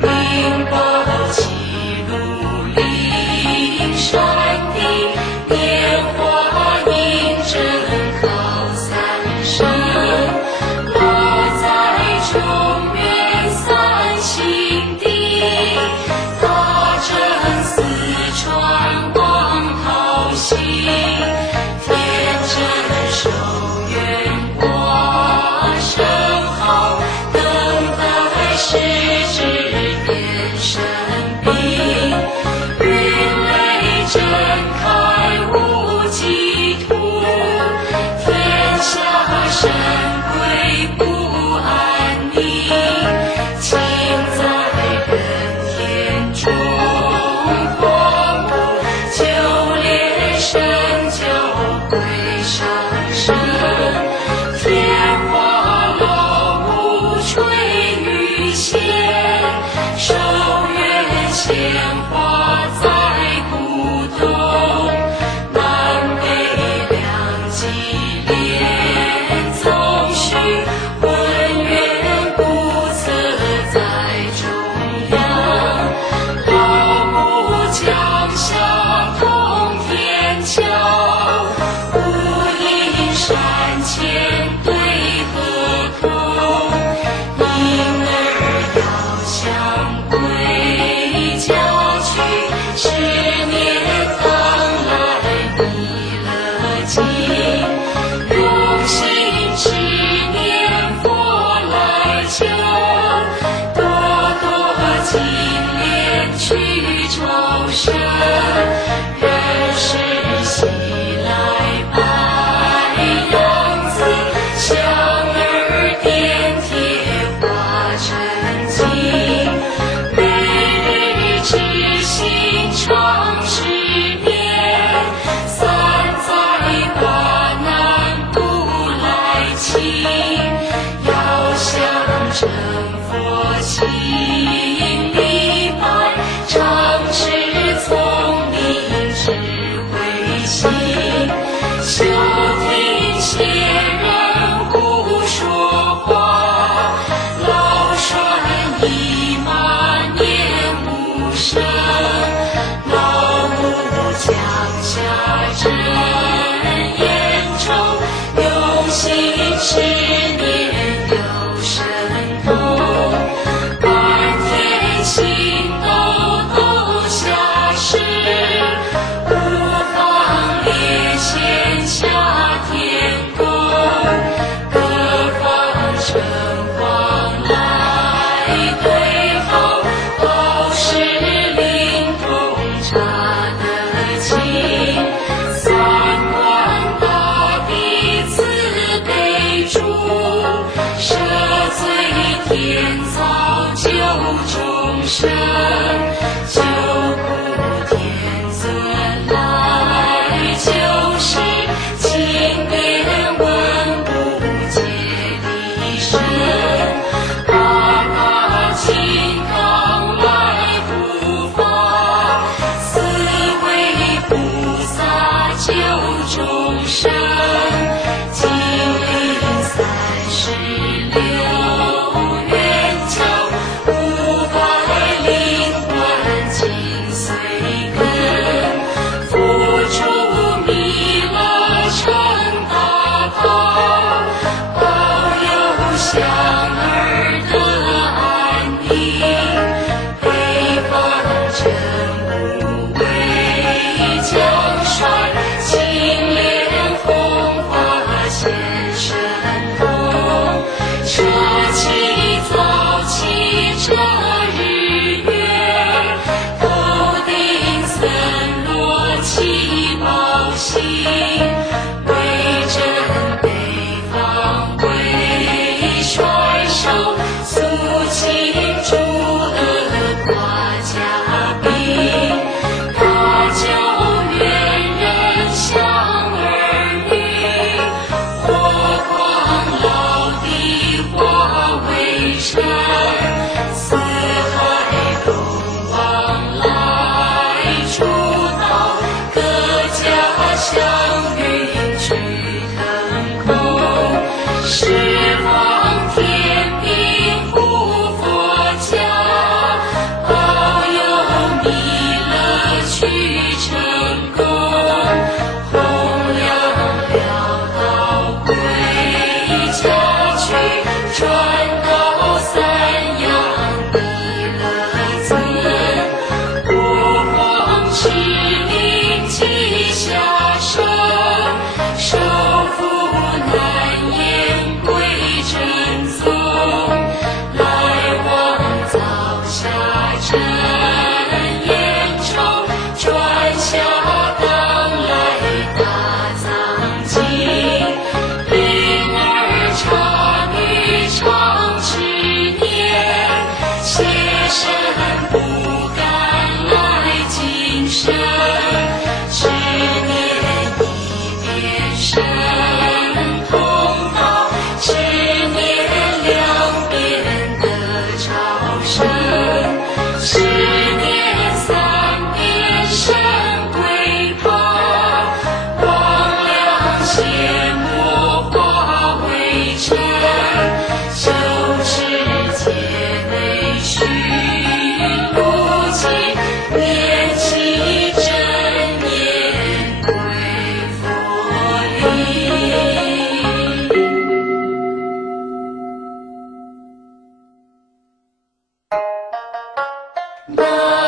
明报齐如林山地，烟花映阵靠三生。我在中原三星地，大征四川望好行。天真守远挂声号，等待时至变神兵。云雷震开无际土，天下神归不安宁。情在人天中荒芜，就连神教归上身。天花老木垂于线，守月鲜花在古董。南北两极连宗序，浑圆古册在中央。老木江下通天桥，无垠山前对河空。婴儿遥想归家去，10年刚来弥勒经。用心持念佛来求，多多金莲去朝圣。人世喜来拜杨子，香儿点贴化成金。每日知心常失眠，三载挂难不来期。要想成佛心里白，常持聪明智慧心。休听邪人胡说话，老栓一马念无声。老木江下真言愁，用心持念有神通。满天星斗斗下世，无方列线下天宫。各方城隍来对号，报时灵通查得清。三观大帝慈悲主，赦罪天造救众生。救苦天尊来救世，经典文不解离身。八大金刚来护法，四位菩萨救众生。金陵36元桥，500灵官紧随跟。付出弥勒成大道，保佑香儿得安宁。北方真武为将帅，青莲红花显神通。舍弃早起这日月，头顶森罗七宝星。威震北方为帅首，肃清诸恶挂甲兵。大救援人香儿女，火狂老地化为尘。那